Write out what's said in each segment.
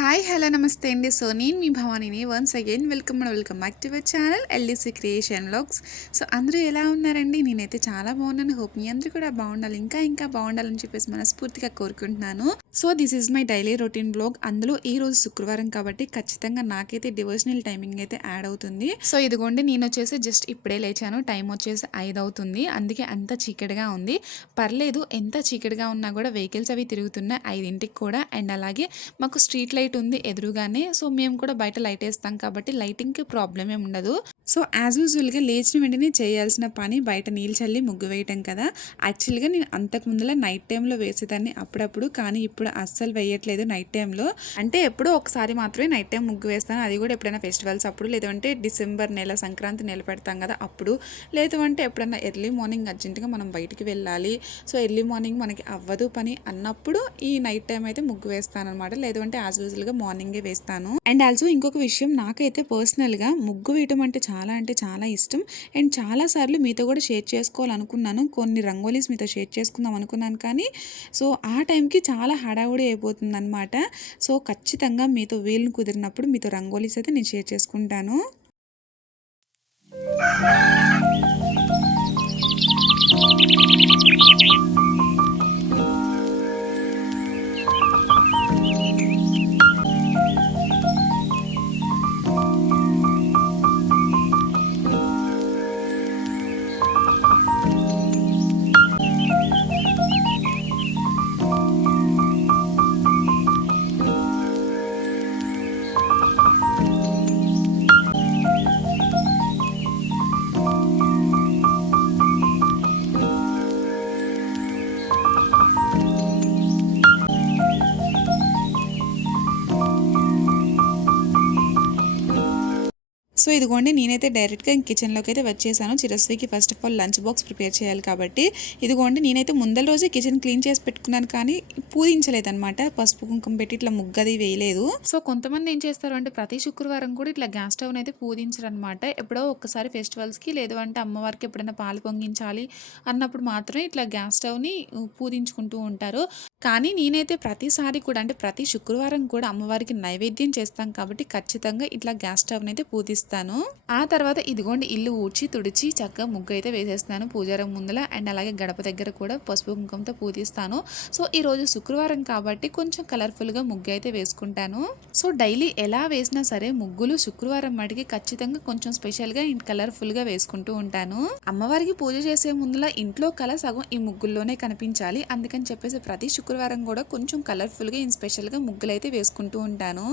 Hi hello నమస్తే అండి. So నేను మీ భవానీని once again welcome back to our channel LDC creation vlogs. So అందరూ ఎలా ఉన్నారండి? నేనైతే చాలా బాగున్నాను. హోప్ మీ అందరూ కూడా బాగుండాలి, ఇంకా బాగుండాలని చెప్పేసి మనస్ఫూర్తిగా కోరుకుంటున్నాను. So this is my daily routine vlog. అందులో ఈ రోజు శుక్రవారం కాబట్టి ఖచ్చితంగా నాకైతే డివోషనల్ టైమింగ్ అయితే యాడ్ అవుతుంది. సో ఇదిగోండి, నేను వచ్చేసి జస్ట్ ఇప్పుడే లేచాను. టైం వచ్చేసి 5 అవుతుంది. అందుకే అంత చీకటిగా ఉంది. పర్లేదు, ఎంత చీకటిగా ఉన్నా కూడా వెహికల్స్ అవి తిరుగుతున్నాయి 5ంటికి కూడా. అండ్ అలాగే మాకు స్ట్రీట్ లైట్ ఉంది ఎదురుగానే. సో మేము కూడా బయట లైట్ వేస్తాం కాబట్టి లైటింగ్కి ప్రాబ్లం ఏమి ఉండదు. సో యాజ్ యూజువల్గా లేచిన వెంటనే చేయాల్సిన పని బయట నీళ్ళు చల్లి ముగ్గు వేయటం కదా. యాక్చువల్గా నేను అంతకు ముందులో నైట్ టైంలో వేసేదాన్ని అప్పుడప్పుడు, కానీ ఇప్పుడు అస్సలు వేయట్లేదు నైట్ టైంలో. అంటే ఎప్పుడో ఒకసారి మాత్రమే నైట్ టైం ముగ్గు వేస్తాను. అది కూడా ఎప్పుడైనా ఫెస్టివల్స్ అప్పుడు, లేదంటే డిసెంబర్ నెల సంక్రాంతి నెల పెడతాం కదా అప్పుడు, లేదు అంటే ఎప్పుడైనా ఎర్లీ మార్నింగ్ అర్జెంటుగా మనం బయటికి వెళ్ళాలి, సో ఎర్లీ మార్నింగ్ మనకి అవ్వదు పని అన్నప్పుడు ఈ నైట్ టైం అయితే ముగ్గు వేస్తాను అనమాట. లేదు అంటే యాజ్ యూజువల్గా మార్నింగే వేస్తాను. అండ్ ఆల్సో ఇంకొక విషయం, నాకైతే పర్సనల్గా ముగ్గు వేయటం అంటే చాలా ఇష్టం. అండ్ చాలాసార్లు మీతో కూడా షేర్ చేసుకోవాలనుకున్నాను, కొన్ని రంగోలీస్ మీతో షేర్ చేసుకుందాం అనుకున్నాను, కానీ సో ఆ టైంకి చాలా హడావుడి అయిపోతుంది అనమాట. సో ఖచ్చితంగా మీతో వీలును కుదిరినప్పుడు మీతో రంగోలీస్ అయితే నేను షేర్ చేసుకుంటాను. సో ఇదిగోండి, నేనైతే డైరెక్ట్గా కిచెన్లోకి అయితే వచ్చేసాను. చిరస్వికి first of all lunch box prepare చేయాలి కాబట్టి. ఇదిగోండి, నేనైతే ముందల రోజే కిచెన్ క్లీన్ చేసి పెట్టుకున్నాను, కానీ పూజించలేదనమాట. పసుపు కుంకుమ పెట్టి ఇట్లా ముగ్గది వేయలేదు. సో కొంతమంది ఏం చేస్తారు అంటే ప్రతి శుక్రవారం కూడా ఇట్లా గ్యాస్ స్టవ్ అయితే పూజించరు అనమాట. ఎప్పుడో ఒక్కసారి ఫెస్టివల్స్కి, లేదు అంటే అమ్మవారికి ఎప్పుడైనా పాలు పొంగించాలి అన్నప్పుడు మాత్రమే ఇట్లా గ్యాస్ స్టవ్ని పూజించుకుంటూ ఉంటారు. కానీ నేనైతే ప్రతిసారి కూడా, అంటే ప్రతి శుక్రవారం కూడా అమ్మవారికి నైవేద్యం చేస్తాం కాబట్టి ఖచ్చితంగా ఇట్లా గ్యాస్ స్టవ్ని అయితే పూజిస్తాను. ఆ తర్వాత ఇదిగోండి, ఇల్లు ఊడ్చి తుడిచి చక్కగా ముగ్గు అయితే వేసేస్తాను పూజారం ముందల. అండ్ అలాగే గడప దగ్గర కూడా పసుపు కుంకుమతో పూజిస్తాను. సో ఈరోజు శుక్రవారం కాబట్టి కొంచెం కలర్ఫుల్గా ముగ్గు అయితే వేసుకుంటాను. సో డైలీ ఎలా వేసినా సరే ముగ్గులు శుక్రవారం మటుకి ఖచ్చితంగా కొంచెం స్పెషల్గా కలర్ఫుల్గా వేసుకుంటూ ఉంటాను. అమ్మవారికి పూజ చేసే ముందల ఇంట్లో కల సగం ఈ ముగ్గుల్లోనే కనిపించాలి. అందుకని చెప్పేసి ప్రతి శుక్రవారం కూడా కొంచెం కలర్ఫుల్గా స్పెషల్గా ముగ్గులు అయితే వేసుకుంటూ ఉంటాను.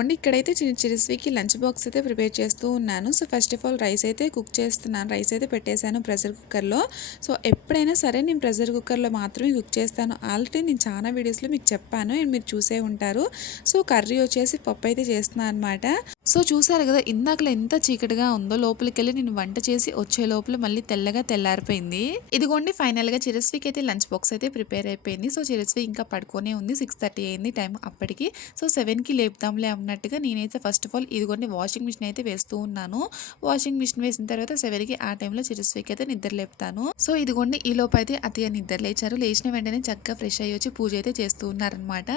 ఇదిగోండి ఇక్కడైతే చిరస్వికి లంచ్ బాక్స్ అయితే ప్రిపేర్ చేస్తూ ఉన్నాను. So first of all rice అయితే కుక్ చేస్తున్నాను. రైస్ అయితే పెట్టేశాను ప్రెషర్ కుక్కర్లో. సో ఎప్పుడైనా సరే నేను ప్రెషర్ కుక్కర్లో మాత్రమే కుక్ చేస్తాను. ఆల్రెడీ నేను చాలా వీడియోస్లో మీకు చెప్పాను అండ్ మీరు చూసే ఉంటారు. సో కర్రీ వచ్చేసి పప్పు అయితే చేస్తున్నాను అనమాట. సో చూసారు కదా ఇందాకలో ఎంత చీకటిగా ఉందో, లోపలికి వెళ్ళి నేను వంట చేసి వచ్చే లోపల మళ్ళీ తెల్లగా తెల్లారిపోయింది. ఇదిగోండి ఫైనల్గా చిరస్వికి అయితే లంచ్ బాక్స్ అయితే ప్రిపేర్ అయిపోయింది. సో చిరస్వి ఇంకా పడుకొనే ఉంది. 6:30 అయింది టైం అప్పటికి. సో 7కి లేపుదాంలే అన్నట్టుగా నేనైతే ఫస్ట్ ఆఫ్ ఆల్ ఇదిగోండి వాషింగ్ మిషన్ అయితే వేస్తూ ఉన్నాను. వాషింగ్ మిషన్ వేసిన తర్వాత 7కి ఆ టైంలో చిరస్వికి అయితే నిద్ర లేపుతాను. సో ఇదిగోండి ఈ లోపు అయితే అత్తయ్య నిద్ర లేచారు. లేచిన వెంటనే చక్కగా ఫ్రెష్ అయ్యి వచ్చి పూజ అయితే చేస్తూ ఉన్నారనమాట.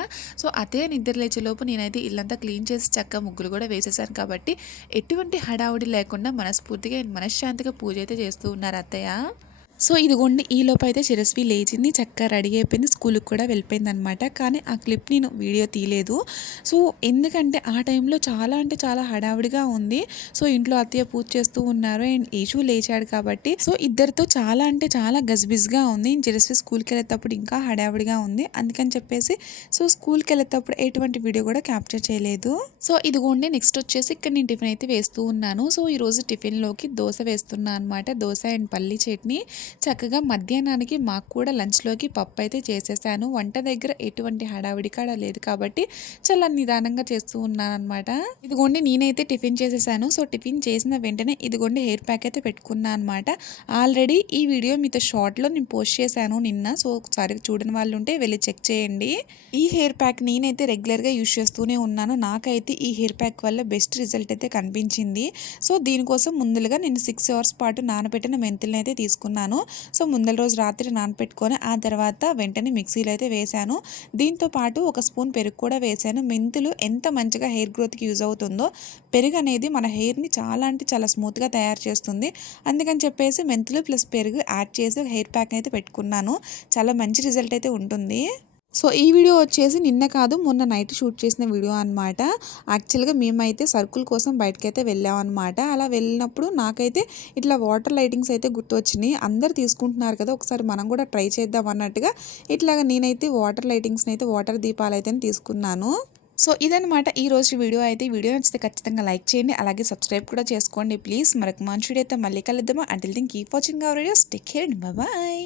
సో అత్తయ్య నిద్ర లేచే లోపు నేనైతే ఇల్లంతా క్లీన్ చేసి చక్కగా ముగ్గులు కూడా వేసేసాను కాబట్టి ఎటువంటి హడావుడి లేకుండా మనస్ఫూర్తిగా మనశ్శాంతిగా పూజ అయితే చేస్తూ ఉన్నారు అత్తయ్య. సో ఇదిగోండి ఈ లోపు అయితే చిరస్వి లేచింది, చక్కగా రెడీ అయిపోయింది, స్కూల్కి కూడా వెళ్ళిపోయింది అనమాట. కానీ ఆ క్లిప్ నేను వీడియో తీయలేదు. సో ఎందుకంటే ఆ టైంలో చాలా అంటే చాలా హడావుడిగా ఉంది. సో ఇంట్లో అత్తయ్య పూజ చేస్తూ ఉన్నారు అండ్ ఈషు లేచాడు కాబట్టి సో ఇద్దరితో చాలా అంటే చాలా గజిబిజిగా ఉంది. చిరస్వి స్కూల్కి వెళ్ళేటప్పుడు ఇంకా హడావుడిగా ఉంది. అందుకని చెప్పేసి సో స్కూల్కి వెళ్ళేటప్పుడు ఎటువంటి వీడియో కూడా క్యాప్చర్ చేయలేదు. సో ఇదిగోండి నెక్స్ట్ వచ్చేసి ఇక్కడ నేను టిఫిన్ అయితే వేస్తూ ఉన్నాను. సో ఈరోజు టిఫిన్లోకి దోశ వేస్తున్నాను అనమాట. దోశ అండ్ పల్లీ చట్నీ. చక్కగా మధ్యాహ్నానికి మాకు కూడా లంచ్లోకి పప్పు అయితే చేసేసాను. వంట దగ్గర ఎటువంటి హడావిడి కాడ లేదు కాబట్టి చాలా నిదానంగా చేస్తూ ఉన్నాను అనమాట. ఇదిగోండి నేనైతే టిఫిన్ చేసేసాను. సో టిఫిన్ చేసిన వెంటనే ఇదిగోండి హెయిర్ ప్యాక్ అయితే పెట్టుకున్నాను అనమాట. ఆల్రెడీ ఈ వీడియో మీతో షార్ట్లో నేను పోస్ట్ చేశాను నిన్న. సో ఒకసారి చూడని వాళ్ళు ఉంటే వెళ్ళి చెక్ చేయండి. ఈ హెయిర్ ప్యాక్ నేనైతే రెగ్యులర్గా యూజ్ చేస్తూనే ఉన్నాను. నాకైతే ఈ హెయిర్ ప్యాక్ వల్ల బెస్ట్ రిజల్ట్ అయితే కనిపించింది. సో దీనికోసం ముందుగా నేను 6 అవర్స్ పాటు నానబెట్టిన మెంతులను అయితే తీసుకున్నాను. సో ముందల రోజు రాత్రి నానపెట్టుకొని ఆ తర్వాత వెంటనే మిక్సీలో అయితే వేశాను. దీంతో పాటు ఒక స్పూన్ పెరుగు కూడా వేశాను. మెంతులు ఎంత మంచిగా హెయిర్ గ్రోత్కి యూజ్ అవుతుందో, పెరుగు అనేది మన హెయిర్ని చాలా అంటే చాలా స్మూత్గా తయారు చేస్తుంది. అందుకని చెప్పేసి మెంతులు ప్లస్ పెరుగు యాడ్ చేసి హెయిర్ ప్యాక్ అయితే పెట్టుకున్నాను. చాలా మంచి రిజల్ట్ అయితే ఉంటుంది. సో ఈ వీడియో వచ్చేసి నిన్న కాదు మొన్న నైట్ షూట్ చేసిన వీడియో అనమాట. యాక్చువల్గా మేమైతే సర్కుల్ కోసం బయటకైతే వెళ్ళామన్నమాట. అలా వెళ్ళినప్పుడు నాకైతే ఇట్లా వాటర్ లైటింగ్స్ అయితే గుర్తొచ్చినాయి. అందరు తీసుకుంటున్నారు కదా, ఒకసారి మనం కూడా ట్రై చేద్దాం అన్నట్టుగా ఇట్లాగ నేనైతే వాటర్ లైటింగ్స్ని అయితే వాటర్ దీపాలు అయితే తీసుకున్నాను. సో ఇదనమాట ఈ రోజు వీడియో అయితే. వీడియో నచ్చితే ఖచ్చితంగా లైక్ చేయండి, అలాగే సబ్స్క్రైబ్ కూడా చేసుకోండి ప్లీజ్. మరొక మంచి వీడియో అయితే మళ్ళీ కలుద్దాము. Until then keep watching our videos. Take care and bye bye.